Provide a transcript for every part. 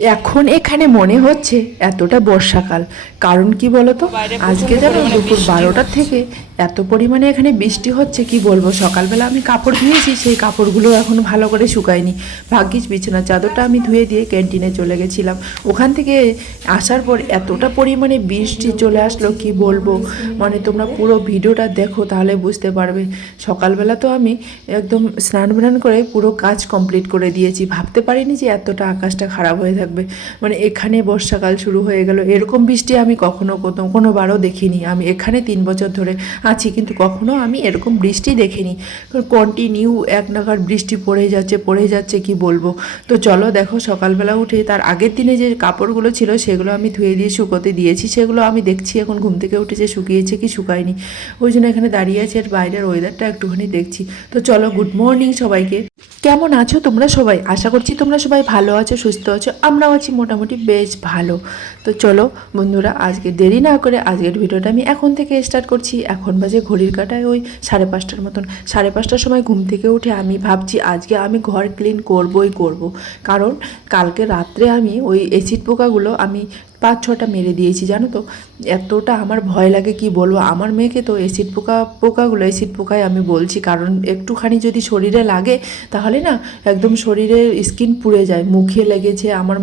এখন এখানে মনে হচ্ছে এতটা বর্ষাকাল, কারণ কি বলতো, আজকে যেন দুপুর 12টার থেকে এত পরিমাণে এখানে বৃষ্টি হচ্ছে কি বলবো। সকালবেলা আমি কাপড় ধুয়েছি, সেই কাপড়গুলো এখন ভালো করে শুকায়নি। ভাগ্যিস বিছানার চাদরটা আমি ধুয়ে দিয়ে ক্যান্টিনে চলে গেছিলাম। ওখান থেকে আসার পর এতটা পরিমাণে বৃষ্টি চলে আসলো কি বলবো। মানে তোমরা পুরো ভিডিওটা দেখো তাহলে বুঝতে পারবে। সকালবেলা তো আমি একদম স্নান করে পুরো কাজ কমপ্লিট করে দিয়েছি, ভাবতে পারিনি যে এতটা আকাশটা খারাপ হয়ে থাকবে। মানে এখানে বর্ষাকাল শুরু হয়ে গেল, এরকম বৃষ্টি আমি কখনো কোনোবারও দেখিনি। আমি এখানে 3 বছর ধরে আছি, কিন্তু কখনো আমি এরকম বৃষ্টি দেখিনি। কন্টিনিউ এক নাগাড় বৃষ্টি পড়ে যাচ্ছে কি বলবো। তো চলো দেখো, সকালবেলা উঠে তার আগের দিনে যে কাপড়গুলো ছিল সেগুলো আমি ধুয়ে দিয়ে শুকোতে দিয়েছি। সেগুলো আমি দেখছি এখন ঘুম থেকে উঠেছে শুকিয়েছে কি শুকায়নি, ওই জন্য এখানে দাঁড়িয়ে আছি আর বাইরের ওয়েদারটা একটুখানি দেখছি। তো চলো, গুড মর্নিং সবাইকে। কেমন আছো তোমরা সবাই? আশা করছি তোমরা সবাই ভালো আছো, সুস্থ আছো। আমরাও আছি মোটামুটি বেশ ভালো। তো চলো বন্ধুরা, আজকে দেরি না করে আজকের ভিডিওটা আমি এখন থেকে স্টার্ট করছি। এখন বাজে ঘড়ির কাঁটায় ওই 5:30টার মতন। 5:30টার সময় ঘুম থেকে উঠে আমি ভাবছি আজকে আমি ঘর ক্লিন করবই করব। কারণ কালকে রাত্রে আমি ওই অ্যাসিড পোকাগুলো আমি 5-6টা মেরে দিয়েছি, জানো তো। এতটা আমার ভয় লাগে কি বলবো। আমার মেয়েকে তো অ্যাসিড পোকায় আমি বলছি, কারণ একটুখানি যদি শরীরে লাগে তাহলে না একদম শরীরের স্কিন পুড়ে যায়। মুখে লেগেছে, আমার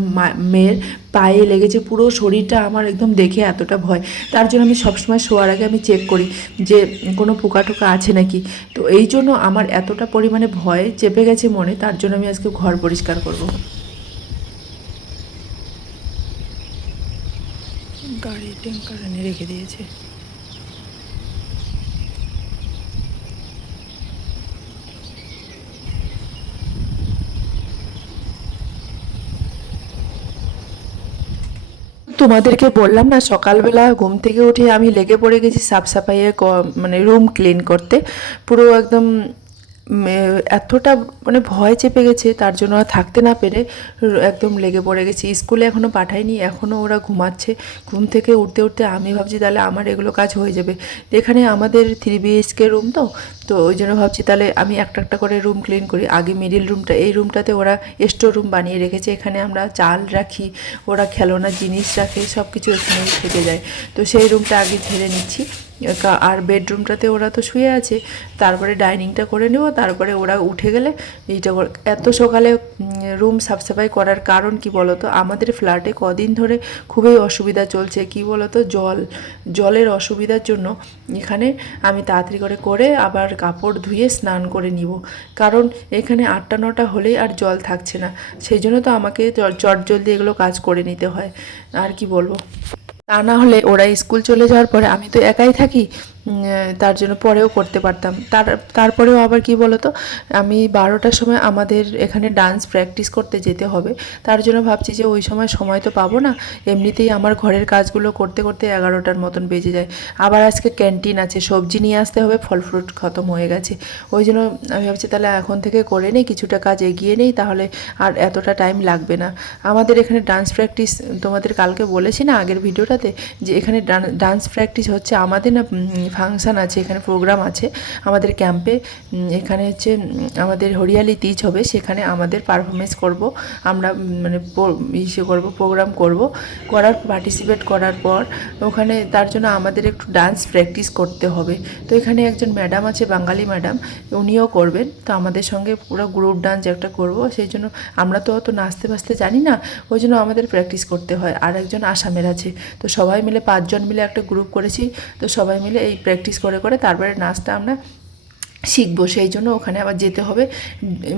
মেয়ের পায়ে লেগেছে, পুরো শরীরটা আমার একদম দেখে এতটা ভয়। তার জন্য আমি সবসময় শোয়ার আগে আমি চেক করি যে কোনো পোকা টোকা আছে নাকি। তো এই জন্য আমার এতটা পরিমাণে ভয় চেপে গেছে মনে, তার জন্য আমি আজকে ঘর পরিষ্কার করব। গাড়ি ট্যাঙ্কার এনে রেখে দিয়েছে। তোমাদেরকে বললাম না, সকালবেলা ঘুম থেকে উঠে আমি লেগে পড়ে গেছি সাফ সাফাইয়ে, মানে রুম ক্লিন করতে। পুরো একদম এতটা মানে ভয় চেপে গেছে, তার জন্য আর থাকতে না পেরে একদম লেগে পড়ে গেছি। স্কুলে এখনও পাঠাইনি, এখনও ওরা ঘুমাচ্ছে। ঘুম থেকে উঠতে উঠতে আমি ভাবছি তাহলে আমার এগুলো কাজ হয়ে যাবে। এখানে আমাদের 3 BHK রুম, তো তো ওই জন্য ভাবছি তাহলে আমি একটা একটা করে রুম ক্লিন করি। আগে মিডিল রুমটা, এই রুমটাতে ওরা স্টোর রুম বানিয়ে রেখেছে, এখানে আমরা চাল রাখি, ওরা খেলনা জিনিস রাখে, সব কিছু এখানেই থেকে যায়। তো সেই রুমটা আগে ঝেড়ে নিচ্ছি। আর বেডরুমটাতে ওরা তো শুয়ে আছে, তারপরে ডাইনিংটা করে নেব, তারপরে ওরা উঠে গেলে এইটা এত সকালে রুম সাফসাফাই করার কারণ কি বলো তো, আমাদের ফ্ল্যাটে কদিন ধরে খুবই অসুবিধা চলছে। কি বলো তো, জলের অসুবিধার জন্য এখানে আমি তাড়াতাড়ি করে আবার কাপড় ধুয়ে স্নান করে নিব। কারণ এখানে 8টা 9টা হলেই আর জল থাকছে না, সেই জন্য তো আমাকে চটজলদি এগুলো কাজ করে নিতে হয়। আর কি বলবো, তা না হলে ওরা স্কুল চলে যাওয়ার পরে আমি তো একাই থাকি। তার জন্য পরেও করতে পারতাম। তারপরেও আবার কি বলো তো, আমি 12টার সময় আমাদের এখানে ডান্স প্র্যাকটিস করতে যেতে হবে। তার জন্য ভাবছি যে ওই সময় তো পাবো না। এমনিতেই আমার ঘরের কাজগুলো করতে করতে 11টার মতন বেজে যায়। আবার আজকে ক্যান্টিন আছে, সবজি নিয়ে আসতে হবে, ফল ফ্রুট খতম হয়ে গেছে। ওই জন্য আমি ভাবছি তাহলে এখন থেকে করে নেই, কিছুটা কাজ এগিয়ে নেই, তাহলে আর এতটা টাইম লাগবে না। আমাদের এখানে ডান্স প্র্যাকটিস, তোমাদের কালকে বলেছি না আগের ভিডিওটাতে, যে এখানে ডান্স প্র্যাকটিস হচ্ছে। আমাদের না ফাংশান আছে, এখানে প্রোগ্রাম আছে আমাদের ক্যাম্পে। এখানে হচ্ছে আমাদের হরিয়ালি তিজ হবে, সেখানে আমাদের পারফরমেন্স করব আমরা। মানে ইসে করব, প্রোগ্রাম করব, পার্টিসিপেট করার পর ওখানে তার জন্য আমাদের একটু ডান্স প্র্যাকটিস করতে হবে। তো এখানে একজন ম্যাডাম আছে, বাঙালি ম্যাডাম, উনিও করবেন। তো আমাদের সঙ্গে পুরো গ্রুপ ডান্স একটা করব, সেই জন্য আমরা তো অত নাচতে বাজতে জানি না, ওই জন্য আমাদের প্র্যাকটিস করতে হয়। আর একজন আসামের আছে, তো সবাই মিলে 5জন মিলে একটা গ্রুপ করেছি। তো সবাই মিলে এই প্র্যাকটিস করে তারপরে নাচটা আমরা শিখবো। সেই জন্য ওখানে আবার যেতে হবে।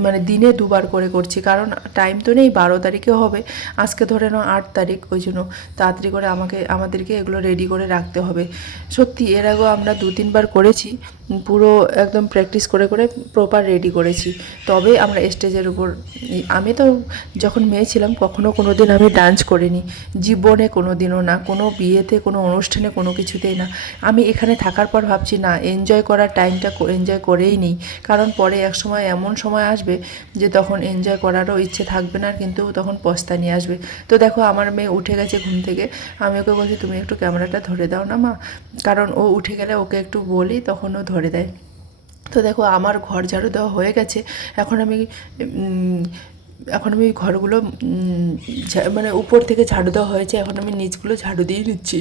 মানে দিনে 2বার করে করছি, কারণ টাইম তো নেই। 12 তারিখে হবে, আজকে ধরে নাও 8 তারিখ, ওই জন্য তাড়াতাড়ি করে আমাদেরকে এগুলো রেডি করে রাখতে হবে। সত্যি এর আগেও আমরা 2-3বার করেছি, পুরো একদম প্র্যাকটিস করে প্রপার রেডি করেছি, তবে আমরা স্টেজের উপর। আমি তো যখন মেয়ে ছিলাম কখনো কোনো দিন আমি ডান্স করিনি, জীবনে কোনো দিনও না, কোনো বিয়েতে, কোনো অনুষ্ঠানে, কোনো কিছুতেই না। আমি এখানে থাকার পর ভাবছি না, এনজয় করার টাইমটা এনজয় করেই নিই। কারণ পরে এক সময় এমন সময় আসবে যে তখন এনজয় করারও ইচ্ছে থাকবে না, কিন্তু তখন পস্তানি আসবে। তো দেখো আমার মেয়ে উঠে গেছে ঘুম থেকে, আমি ওকে বলছি তুমি একটু ক্যামেরাটা ধরে দাও না মা, কারণ ও উঠে গেলে ওকে একটু বলি, তখন ও ধরে দেয়। তো দেখো আমার ঘর ঝাড়ু দেওয়া হয়ে গেছে। এখন আমি এখন আমি ঘরগুলো মানে উপর থেকে ঝাড়ু দেওয়া হয়েছে, এখন আমি নিচগুলো ঝাড়ু দিয়ে নিচ্ছি।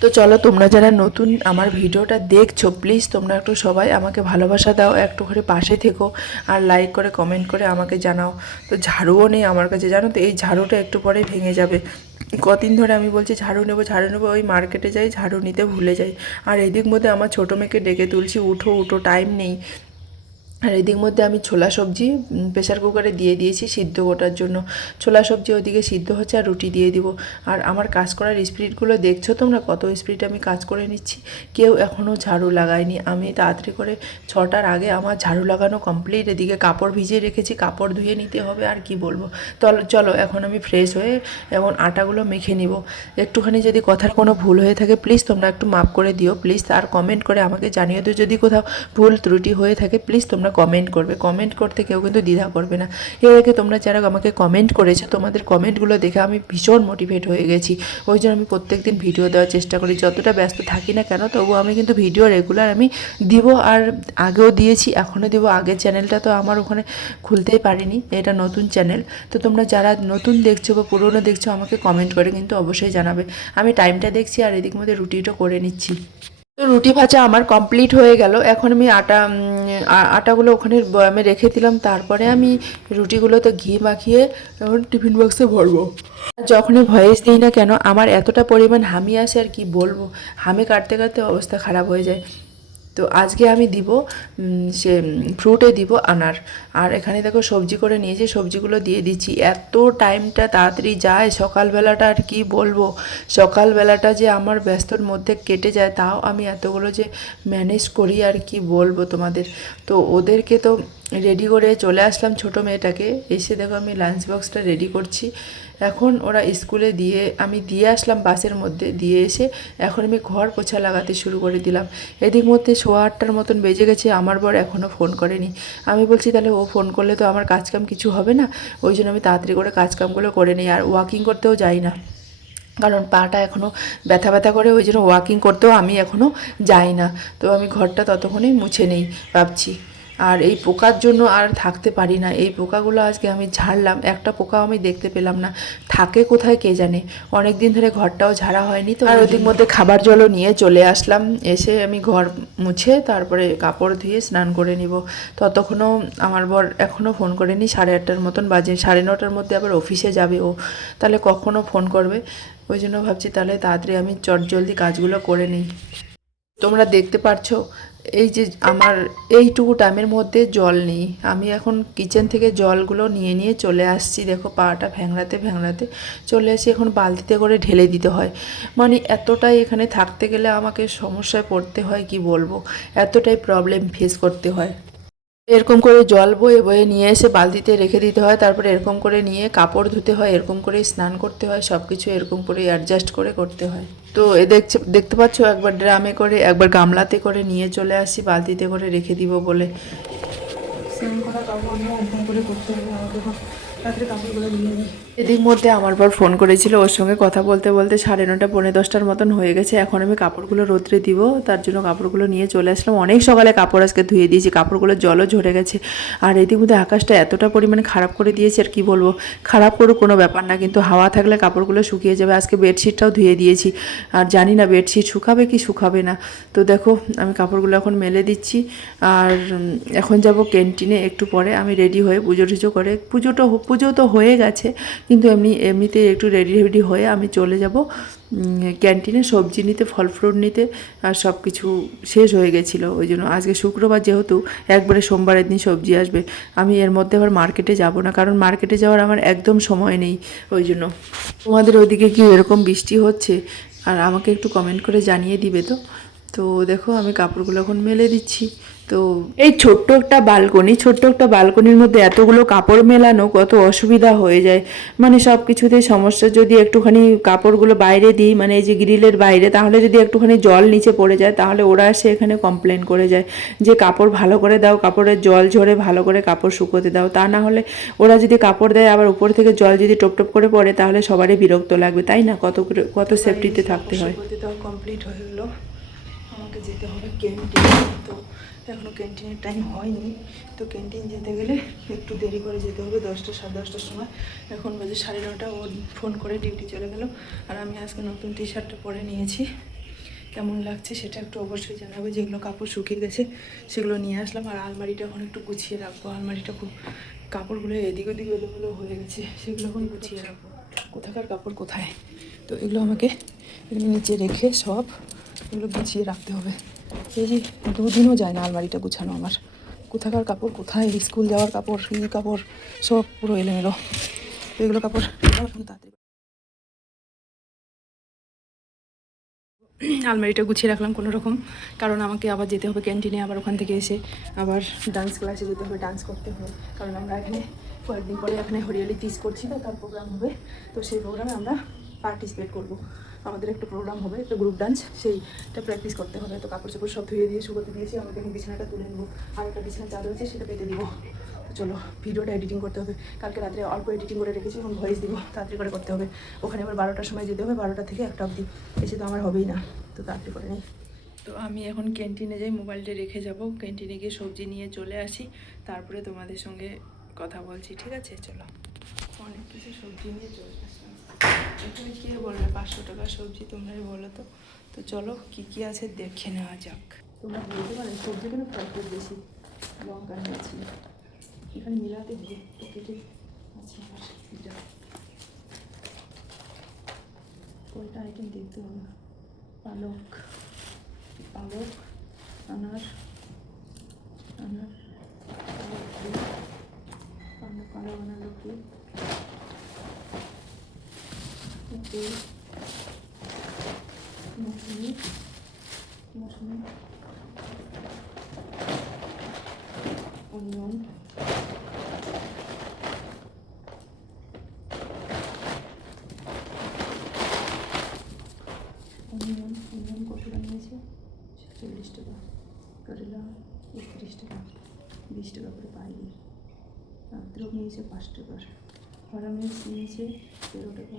তো চলো, তোমরা যারা নতুন আমার ভিডিওটা দেখছো প্লিজ তোমরা একটু সবাই আমাকে ভালোবাসা দাও, একটু করে পাশে থেকো আর লাইক করে কমেন্ট করে আমাকে জানাও। তো ঝাড়ুও নেই আমার কাছে, জানো তো, এই ঝাড়ুটা একটু পরেই ভেঙে যাবে। কদিন ধরে আমি বলছি ঝাড়ু নেবো ঝাড়ু নেবো, ওই মার্কেটে যাই ঝাড়ু নিতে ভুলে যাই। আর এদিক মধ্যে আমার ছোটো মেয়েকে ডেকে তুলছি, উঠো উঠো, টাইম নেই। আর এদিক মধ্যে আমি ছোলা সবজি প্রেসার কুকারে দিয়ে দিয়েছি সিদ্ধ ওঠার জন্য। ছোলা সবজি ওদিকে সিদ্ধ হচ্ছে আর রুটি দিয়ে দিব। আর আমার কাজ করার স্পিডগুলো দেখছো তোমরা, কত স্পিড আমি কাজ করে নিচ্ছি। কেউ এখনও ঝাড়ু লাগায়নি, আমি তাড়াতাড়ি করে 6টার আগে আমার ঝাড়ু লাগানো কমপ্লিট। এদিকে কাপড় ভিজিয়ে রেখেছি, কাপড় ধুয়ে নিতে হবে। আর কি বলবো, চলো এখন আমি ফ্রেশ হয়ে এখন আটাগুলো মেখে নিব। একটুখানি যদি কথার কোনো ভুল হয়ে থাকে প্লিজ তোমরা একটু মাপ করে দিও প্লিজ, আর কমেন্ট করে আমাকে জানিয়ে দিও। যদি কোথাও ভুল ত্রুটি হয়ে থাকে প্লিজ তোমরা কমেন্ট করবে, কমেন্ট করতে কেউ কিন্তু দ্বিধা করবে না। এর আগে তোমরা যারা আমাকে কমেন্ট করেছো, তোমাদের কমেন্টগুলো দেখে আমি ভীষণ মোটিভেট হয়ে গেছি। ওই জন্য আমি প্রত্যেকদিন ভিডিও দেওয়ার চেষ্টা করি, যতটা ব্যস্ত থাকি না কেন তবুও আমি কিন্তু ভিডিও রেগুলার আমি দিব। আর আগেও দিয়েছি, এখনও দেবো। আগের চ্যানেলটা তো আমার ওখানে খুলতেই পারিনি, এটা নতুন চ্যানেল। তো তোমরা যারা নতুন দেখছো বা পুরনো দেখছো আমাকে কমেন্ট করে কিন্তু অবশ্যই জানাবে। আমি টাইমটা দেখছি আর এদিক মধ্যে রুটিটা করে নিচ্ছি। তো রুটি ভাজা আমার কমপ্লিট হয়ে গেল। এখন আমি আটাগুলো ওখানে বয়ামে রেখে দিলাম, তারপরে আমি রুটিগুলোতে ঘি মাখিয়ে এখন টিফিন বক্সে ভরবো। যখনই ভয়েস দিই না কেন আমার এতটা পরিমাণ হামি আসে আর কি বলবো, হামি কাটতে কাটতে অবস্থা খারাপ হয়ে যায়। তো আজকে আমি দিব সে ফ্রুটে দিব আনার। আর এখানে দেখো সবজি করে নিয়েছি, সবজিগুলো দিয়ে দিচ্ছি। এত টাইমটা তাড়াতাড়ি যায় সকালবেলাটা, আর কি বলবো, সকালবেলাটা যে আমার ব্যস্তর মধ্যে কেটে যায়, তাও আমি এতগুলো যে ম্যানেজ করি আর কি বলবো তোমাদের। তো ওদেরকে তো রেডি করে চলে আসলাম, ছোটো মেয়েটাকে। এসে দেখো আমি লাঞ্চ বক্সটা রেডি করছি। এখন ওরা স্কুলে আমি দিয়ে আসলাম বাসের মধ্যে, দিয়ে এসে এখন আমি ঘর পোছা লাগাতে শুরু করে দিলাম। এদিক মধ্যে 8:15 মতন বেজে গেছে, আমার বর এখনও ফোন করেনি। আমি বলছি তাহলে ও ফোন করলে তো আমার কাজকাম কিছু হবে না, ওই জন্য আমি তাড়াতাড়ি করে কাজকামগুলো করে নিই। আর ওয়াকিং করতেও যাই না, কারণ পাটা এখনও ব্যথা ব্যথা করে, ওই জন্য ওয়াকিং করতেও আমি এখনও যাই না। তো আমি ঘরটা ততক্ষণেই মুছে নেই ভাবছি। আর এই পোকার জন্য আর থাকতে পারি না, এই পোকাগুলো আজকে আমি ঝাড়লাম, একটা পোকাও আমি দেখতে পেলাম না, থাকে কোথায় কে জানে। অনেক দিন ধরে ঘরটাও ঝাড়া হয়নি তো। আর ওদিক মধ্যে খাবার জলও নিয়ে চলে আসলাম, এসে আমি ঘর মুছে তারপরে কাপড় ধুয়ে স্নান করে নিব। ততক্ষণও আমার বর এখনও ফোন করেনি, 8:30 মতন বাজে, 9:30 মধ্যে আবার অফিসে যাবে ও, তাহলে কখনও ফোন করবে। ওই জন্য ভাবছি তাহলে তাড়াতাড়ি আমি চটজলদি কাজগুলো করে নিই। তোমরা দেখতে পারছো এই যে আমার এইটুকু টাইমের মধ্যে জল নেই, আমি এখন কিচেন থেকে জলগুলো নিয়ে নিয়ে চলে আসছি। দেখো পাটা ভ্যাংড়াতে ভ্যাংড়াতে চলে আসি, এখন বালতিতে করে ঢেলে দিতে হয়। মানে এতটাই এখানে থাকতে গেলে আমাকে সমস্যায় পড়তে হয়, কি বলবো, এতটাই প্রবলেম ফেস করতে হয়। এরকম করে জল বয়ে বয়ে নিয়ে এসে বালতিতে রেখে দিতে হয়, তারপরে এরকম করে নিয়ে কাপড় ধুতে হয়, এরকম করেই স্নান করতে হয়, সব কিছু এরকম করে অ্যাডজাস্ট করে করতে হয়। তো দেখতে পাচ্ছ, একবার ড্রামে করে একবার গামলাতে করে নিয়ে চলে আসি, বালতিতে করে রেখে দিব বলে। স্নান করা কাপড় করে করতে হবে আমাকে, রাত্রে কাপড়গুলো নিয়ে নিই। এদিক মধ্যে আমার পর ফোন করেছিল, ওর সঙ্গে কথা বলতে বলতে 9:30 পৌনে 10টার মতন হয়ে গেছে। এখন আমি কাপড়গুলো রোদ্রে দিব, তার জন্য কাপড়গুলো নিয়ে চলে আসলাম। অনেক সকালে কাপড় আজকে ধুয়ে দিয়েছি, কাপড়গুলো জলও ঝরে গেছে। আর এদিক মধ্যে আকাশটা এতটা পরিমাণে খারাপ করে দিয়েছে আর কি বলবো, খারাপ করুক কোনো ব্যাপার না, কিন্তু হাওয়া থাকলে কাপড়গুলো শুকিয়ে যাবে। আজকে বেডশিটটাও ধুয়ে দিয়েছি, আর জানি না বেডশিট শুকাবে কি শুকাবে না। তো দেখো আমি কাপড়গুলো এখন মেলে দিচ্ছি। আর এখন যাব ক্যান্টিনে একটু পরে, আমি রেডি হয়ে পুজো টুজো করে, পুজো তো হয়ে গেছে, কিন্তু এমনিতে একটু রেডি হয়ে আমি চলে যাব ক্যান্টিনে সবজি নিতে, ফল ফ্রুট নিতে। আর সব কিছু শেষ হয়ে গেছিলো, ওই জন্য আজকে শুক্রবার যেহেতু একবারে সোমবারের দিন সবজি আসবে। আমি এর মধ্যে আবার মার্কেটে যাব না, কারণ মার্কেটে যাওয়ার আমার একদম সময় নেই। ওই জন্য তোমাদের ওইদিকে কি এরকম বৃষ্টি হচ্ছে আর আমাকে একটু কমেন্ট করে জানিয়ে দিবে। তো দেখো আমি কাপড়গুলো এখন মেলে দিচ্ছি। তো এই ছোট্ট একটা বালকনির মধ্যে এতগুলো কাপড় মেলানো কত অসুবিধা হয়ে যায়, মানে সব কিছুতেই সমস্যা। যদি একটুখানি কাপড়গুলো বাইরে দিই, মানে এই যে গ্রিলের বাইরে, তাহলে যদি একটুখানি জল নিচে পড়ে যায় তাহলে ওরা এসে এখানে কমপ্লেন করে যায় যে কাপড় ভালো করে দাও, কাপড়ের জল ঝরে ভালো করে কাপড় শুকোতে দাও। তা না হলে ওরা যদি কাপড় দেয় আবার উপর থেকে জল যদি টপ করে পড়ে তাহলে সবারই বিরক্ত লাগবে, তাই না? কত সেফটিতে থাকতে হয়। কমপ্লিট হয়ে গেলো, আমাকে যেতে হবে ক্যান্টিনে। তো এখনও ক্যান্টিনের টাইম হয়নি, তো ক্যান্টিন যেতে গেলে একটু দেরি করে যেতে হবে, 10টা সাড়ে 10টার সময়। এখন বাজে 9:30, ও ফোন করে ডিউটি চলে গেল। আর আমি আজকে নতুন টি শার্টটা পরে নিয়েছি, কেমন লাগছে সেটা একটু অবশ্যই জানাবে। যেগুলো কাপড় শুকিয়ে গেছে সেগুলো নিয়ে আসলাম। আর আলমারিটা এখন একটু গুছিয়ে রাখবো, আলমারিটা খুব কাপড়গুলো এদিক ওদিক এলোমেলো হয়ে গেছে, সেগুলো এখন গুছিয়ে রাখবো। কোথাকার কাপড় কোথায়, তো এগুলো আমাকে এগুলো নিচে রেখে সব এগুলো গুছিয়ে রাখতে হবে। এই যে 2 দিনও যায় না আলমারিটা গুছানো আমার, কোথাকার কাপড় কোথায়, স্কুল যাওয়ার কাপড়, কাপড় সব পুরো এলোমেলো। তো এগুলো কাপড় এখন তাড়াতাড়ি আলমারিটা গুছিয়ে রাখলাম কোনো রকম, কারণ আমাকে আবার যেতে হবে ক্যান্টিনে, আবার ওখান থেকে এসে আবার ডান্স ক্লাসে যেতে হবে, ডান্স করতে হবে। কারণ আমরা এখানে কয়েকদিন পরে এখানে হরিয়ালি তিজ করছি, তো তার প্রোগ্রাম হবে, তো সেই প্রোগ্রামে আমরা পার্টিসিপেট করব। আমাদের একটা প্রোগ্রাম হবে, একটা গ্রুপ ডান্স, সেইটা প্র্যাকটিস করতে হবে। তো কাপড় চাপড় সব ধুয়ে দিয়ে শুকোতে দিয়েছি, আমাকে এখন বিছানাটা তুলে নেবো, আর একটা বিছানা চাদর আছে সেটা পেতে দিব। তো চলো, ভিডিওটা এডিটিং করতে হবে, কালকে রাত্রে অল্প এডিটিং করে রেখেছি, এখন ভয়েস দিব, তাড়াতাড়ি করে করতে হবে। ওখানে আবার 12টার সময় যেতে হবে, 12টা থেকে 1টা অবধি, এসে তো আমার হবেই না, তো তাড়াতাড়ি করে নিই। তো আমি এখন ক্যান্টিনে যাই, মোবাইলটা রেখে যাব, ক্যান্টিনে গিয়ে সবজি নিয়ে চলে আসি, তারপরে তোমাদের সঙ্গে কথা বলছি, ঠিক আছে? চলো, অনেক কিছু সবজি নিয়ে চলে আসলাম। এখানে কে বলবে 500 টাকা সবজি, তোমরাই বলো তো। তো চলো কী কী আছে দেখে নেওয়া যাক। তোমরা বলতে পারো সবজি কেন প্রাইস বেশি, লঙ্কা নিয়েছি, এখানে মিলাতে হবে, তো কেটে আছে আমার এটা কয়টা আইটেম দেখতে হবে। পালক, পালক, আনার, আনার, পালক, কালো আনার লক্ষ্মী, মৌসুমি, মৌসুমি, অনিয়ন, অনিয়ন, অনিয়ন কতটা নিয়েছে? 40 টাকা। করলা 31 টাকা, 20 টাকা করে পাইলি। আদ্রক নিয়েছে 5 টাকার, হরা মির্চ নিয়েছে 13 টাকা,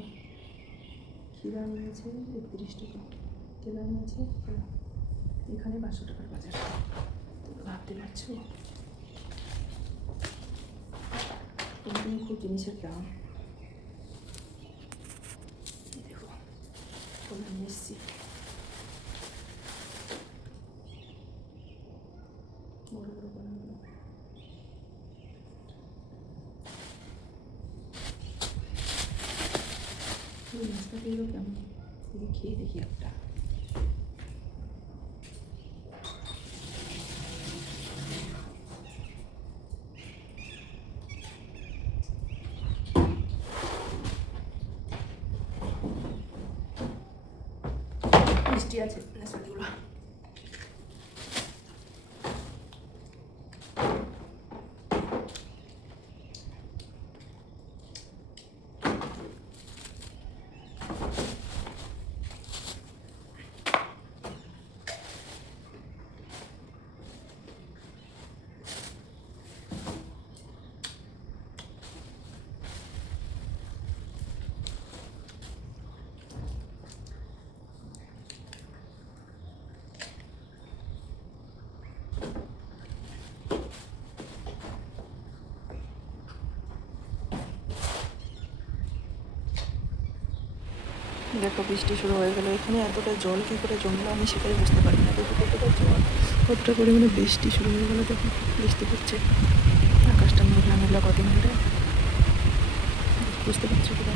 ক্ষীরা নিয়েছে 31 টাকা, কেলা নিয়েছে, এখানে 500 টাকার বাজার। তোমরা ভাবতে পারছো কোনদিন খুব জিনিসের দাম। দেখো তোমরা নিয়ে এসছি, বড় বড় কলাগুলো। এই মাছটা পেলো কেমন, খেয়ে দেখি একটা। মিষ্টি আছে নাশপাতিগুলো। দেখো বৃষ্টি শুরু হয়ে গেল, এখানে এতটা জল কী করে জমলো আমি সেটাই বুঝতে পারি না। দেখো কতটা জল, কতটা পরিমাণে বৃষ্টি শুরু হয়ে গেলো, দেখো বৃষ্টি পড়ছে, আকাশটা মেঘলা মেঘলা কদিন ধরে, বুঝতে পারছো কি না?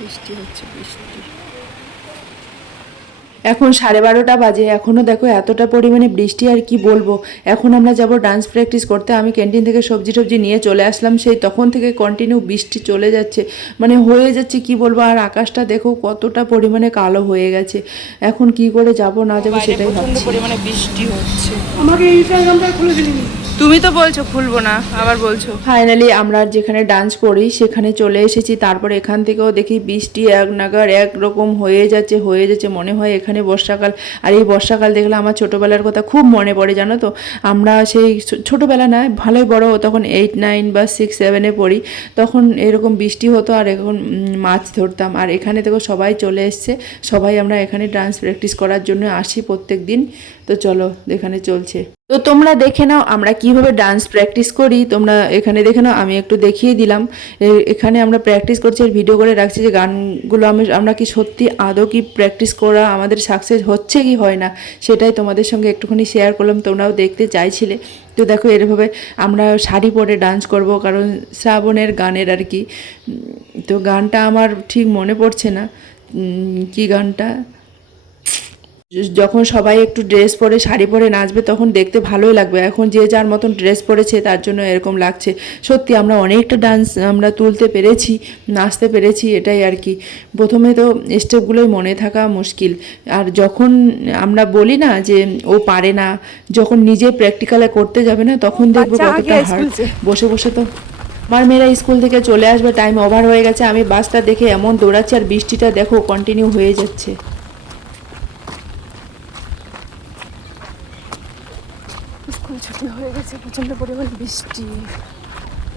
বৃষ্টি হচ্ছে, বৃষ্টি। এখন 12:30 বাজে, এখনও দেখো এতটা পরিমাণে বৃষ্টি, আর কি বলবো। এখন আমরা যাব ডান্স প্র্যাকটিস করতে। আমি ক্যান্টিন থেকে সবজি টবজি নিয়ে চলে আসলাম, সেই তখন থেকে কন্টিনিউ বৃষ্টি চলে যাচ্ছে, মানে হয়ে যাচ্ছে কি বলবো। আর আকাশটা দেখো কতটা পরিমাণে কালো হয়ে গেছে, এখন কি করে যাব না যাব সেটাই ভাবছি। পরিমাণে বৃষ্টি হচ্ছে, আমাকে ইনস্টাগ্রামটা খুলে দিলি। তুমি তো বলছো খুলবো না, আবার বলছো। ফাইনালি আমরা যেখানে ডান্স করি সেখানে চলে এসেছি। তারপরে এখান থেকেও দেখি বৃষ্টি এক নাগার একরকম হয়ে যাচ্ছে, মনে হয় এখানে বর্ষাকাল। আর এই বর্ষাকাল দেখলে আমার ছোটোবেলার কথা খুব মনে পড়ে, জানো তো। আমরা সেই ছোটোবেলা না, ভালোই বড়, তখন 8, 9 বা 6, 7-এ পড়ি, তখন এরকম বৃষ্টি হতো আর এখন মাছ ধরতাম। আর এখানে থেকে সবাই চলে এসছে, সবাই আমরা এখানে ডান্স প্র্যাকটিস করার জন্য আসি প্রত্যেক দিন। তো চলো, এখানে চলছে। তো তোমরা দেখে নাও আমরা কিভাবে ডান্স প্র্যাকটিস করি, তোমরা এখানে দেখে নাও, আমি একটু দেখিয়ে দিলাম। এখানে আমরা প্র্যাকটিস করছি আর ভিডিও করে রাখছি যে গানগুলো আমরা কি সত্যি আদৌ কি প্র্যাকটিস করা আমাদের সাকসেস হচ্ছে কি হয় না, সেটাই তোমাদের সঙ্গে একটুখানি শেয়ার করলাম, তোমরাও দেখতে চাইছিলে। তো দেখো, এরভাবে আমরা শাড়ি পরে ডান্স করব, কারণ শ্রাবণের গানের আর কি। তো গানটা আমার ঠিক মনে পড়ছে না কি গানটা। যখন সবাই একটু ড্রেস পরে শাড়ি পরে নাচবে তখন দেখতে ভালোই লাগবে। এখন যে যার মতন ড্রেস পরেছে তার জন্য এরকম লাগছে। সত্যি আমরা অনেকটা ডান্স আমরা তুলতে পেরেছি, নাচতে পেরেছি, এটাই আর কি। প্রথমে তো স্টেপগুলোই মনে থাকা মুশকিল। আর যখন আমরা বলি না যে ও পারে না, যখন নিজে প্র্যাকটিক্যালে করতে যাবে না তখন দেখবে কতটা হার্ড। বসে বসে তো আমার মেয়েরা স্কুল থেকে চলে আসবে, টাইম ওভার হয়ে গেছে। আমি বাসটা দেখে এমন দৌড়াচ্ছি আর বৃষ্টিটা দেখো কন্টিনিউ হয়ে যাচ্ছে। স্কুল ছুটি হয়ে গেছে, প্রচণ্ড পরিমাণ বৃষ্টি,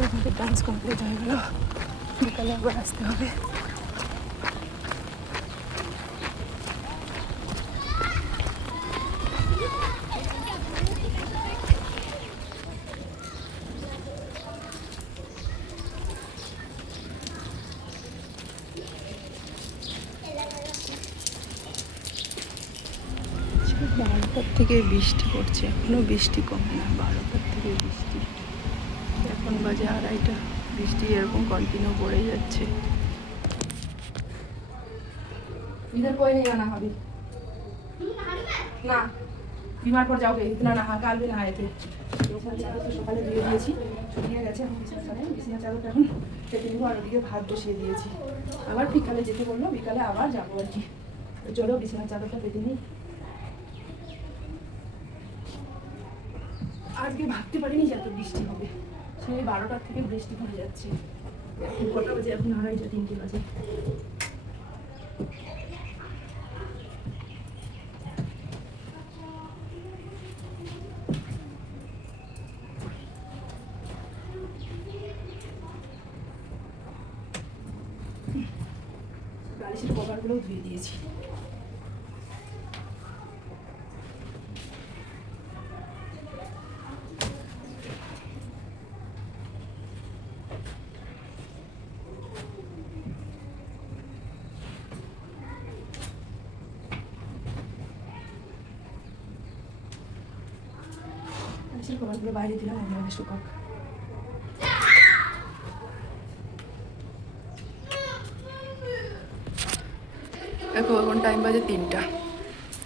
আমাদের ডান্স কমপ্লিট হয়ে গেল, বিকালে আবার আসতে হবে। বারোটার থেকে বৃষ্টি পড়ছে, এখনও বৃষ্টি কমে না, 12টার থেকে বৃষ্টি, এখন বাজে 2:30, বৃষ্টি এরকম কন্টিনিউ পড়েই যাচ্ছে। इधर कोई नहीं आना अभी ना, बीमार पड़ जाओगे, इतना नहा, काल भी नहाए थे। চাদর তো সকালে দিয়ে দিয়েছি, শুকিয়ে গেছে। এখন বিছানার চাদরটা এখন পেতে নেবো আর ওদিকে ভাত বসিয়ে দিয়েছি। আবার বিকালে যেতে বললো, বিকালে আবার যাবো আর কি। তো চলো বিছানার চাদরটা পেতে নিই। আজকে ভাবতে পারিনি যে এত বৃষ্টি হবে, সেই 12টার থেকে বৃষ্টি হয়ে যাচ্ছে। এখন কটা বাজে? এখন 2:30, 3টে বাজে। বালিশের কভারগুলোও ধুয়ে দিয়েছি। বালিশের কভারগুলো বাইরে দিলাম, আমাদের শুকাক। দেখো এখন টাইম বাজে 3টা।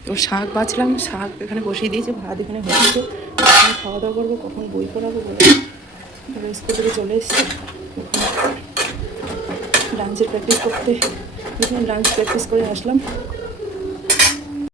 তো শাক বাছলাম, শাক এখানে বসিয়ে দিয়েছে, ভাত এখানে হচ্ছে, কখন খাওয়া দাওয়া করবো, কখন বই পড়াবো বলে স্কুল থেকে চলে এসেছি। ডান্সের প্র্যাকটিস করতে, ডান্স প্র্যাকটিস করে আসলাম।